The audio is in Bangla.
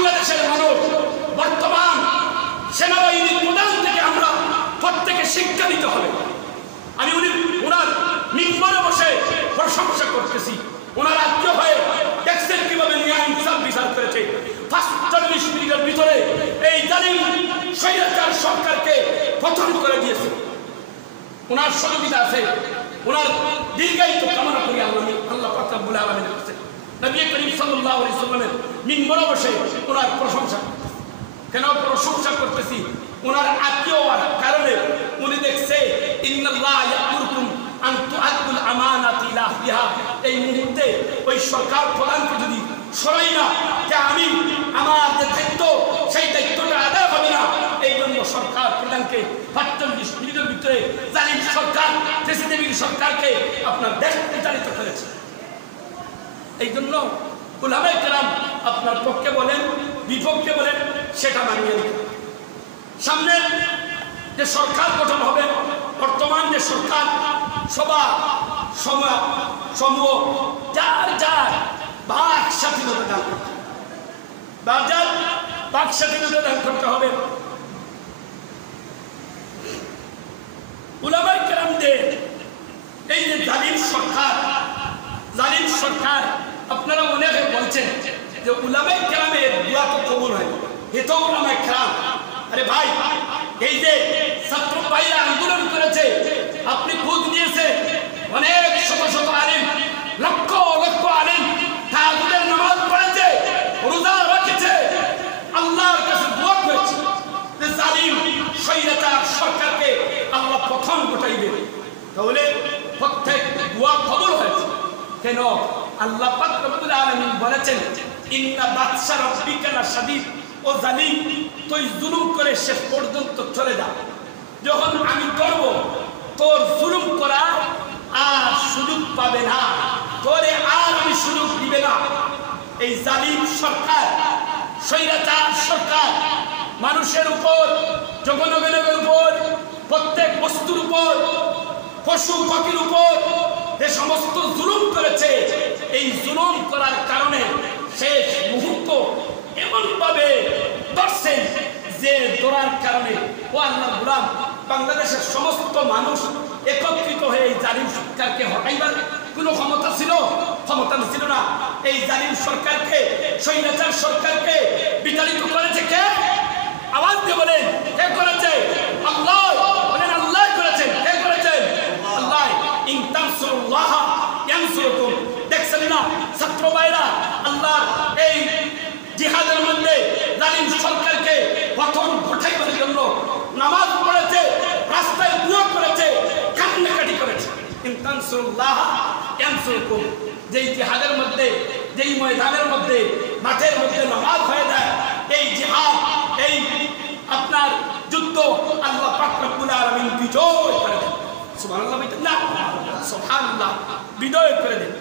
বাংলাদেশের মানুষ বর্তমান সেনাবাহিনীর প্রধান থেকে আমরা প্রত্যেকে শিক্ষা দিতে হবে। আমি ওনার মিম্বরে বসে প্রশংসা করতেছি। ওনার আত্মীয় হয়ে দেখছেন কিভাবে ন্যায় ইনসাফ বিচার করেছে। ৪৫ মিনিটের ভিতরে এই জালিম স্বৈরাচার সরকারকে পতন করে দিয়েছে। ওনার সহযোগিতা আছে, ওনার দীর্ঘায়িত কামনা করি আল্লাহ পাক রব্বুল আলামিনের কাছে। নবী করিম সাল্লাল্লাহু আলাইহি ওয়াসাল্লামের মিম্বরে বসে ওনার প্রশংসা। কেন প্রশংসা করতেছি? ওনার আত্মীয় হওয়ার কারণে উনি দেখছে ইন্নাল্লাহ ইয়াকুরুকুম আন তুআদ্দুল আমানাতি ইলা আহলিহা। এই মুহূর্তে ওই সরকার প্রধানকে যদি সরাই না, যে আমি আমার যে দায়িত্ব সেই দায়িত্বটা আদায় হবে না, এই জন্য সরকার প্রধানকে ৪৫ মিনিটের ভিতরে জালিম সরকার প্রেসিডেন্ট সরকারকে আপনার দেশ পরিচালিত করেছে। এই জন্য উলামায়ে কেরাম আপনার পক্ষে বলেন বিপক্ষে বলেন সেটা মানিয়ে নিন। সামনে যে সরকার গঠন হবে, বর্তমান যে সরকার সভা সমূহ যার যার বাক স্বাধীনতা দান করতে, বাক স্বাধীনতা দান করতে হবে। উলামায়ে কেরামদের এই যে জালিম সরকার আপনারা অনেকে বলছেন যে উলামায়ে কেরামের দোয়া তো কবুল হয়, এ তো উলামায়ে কেরাম। আরে ভাই, এই যে ছাত্র ভাইরা আন্দোলন করেছে, আপনি খোঁজ নিয়েছে অনেক শত শত আলেম, লক্ষ লক্ষ আলেম তাহাজ্জুদের নামাজ পড়েছে, রোজা রেখেছে, আল্লাহর কাছে দোয়া করেছে যে জালিম স্বৈরাচার সরকারকে আল্লাহ পতন ঘটাইবে। তাহলে প্রত্যেক দোয়া কবুল হয়েছে। কেন? আল্লাহ পাক রব্বুল আলামিন বলেছেন ইন্না বাতশা রাব্বিকা লাশাদীদ। ও জালিম, তুই জুলুম করে শেষ পর্যন্ত চলে যা, যখন আমি করব তোর জুলুম করা আর সুযোগ পাবে না, তোরে আর আমি সুযোগ দিবে না। এই জালিম সরকার স্বৈরাচার সরকার মানুষের উপর, জনগণের উপর, প্রত্যেক বস্তুর উপর, পশু পাখির উপর যে সমস্ত জুলুম করেছে, এই জুলুম করার কারণে শেষ মুহূর্ত এমন ভাবে ধরছেন যে ধরার কারণে ও আল্লাহর গোলাম বাংলাদেশের সমস্ত মানুষ একত্রিত হয়ে এই জালিম সরকারকে হটাইবার কোনো ক্ষমতা ছিল না। এই জালিম সরকারকে, স্বৈরাচার সরকারকে বিতাড়িত করেছে কে? আওয়াজ দিয়ে বলেন, কে করেছে? আল্লাহ। বলেন আল্লাহ করেছেন। কে করেছেন? আল্লাহ। ইন তানসুরুল্লাহ ইয়ানসুরকুম। দেখছেন না ছাত্র ভাইরা, আল্লাহর এই জিহাদের মধ্যে জালিম সরকারকে পতন ঘটাইবার জন্য নামাজ পড়েছে, রাস্তায় দোয়া করেছে, কান্নাকাটি করেছে। ইন তানসুরুল্লাহ ইয়ানসুরকুম। যেই জিহাদের মধ্যে, যেই ময়দানের মধ্যে, মাঠের মধ্যে নামাজ হয়ে যায়, এই জিহাদ, এই আপনার যুদ্ধ আল্লাহ পাক রব্বুল আলামিন বিজয় করে দেন। সুবহানাল্লাহ, সুবহানাল্লাহ, বিজয় করে দেন।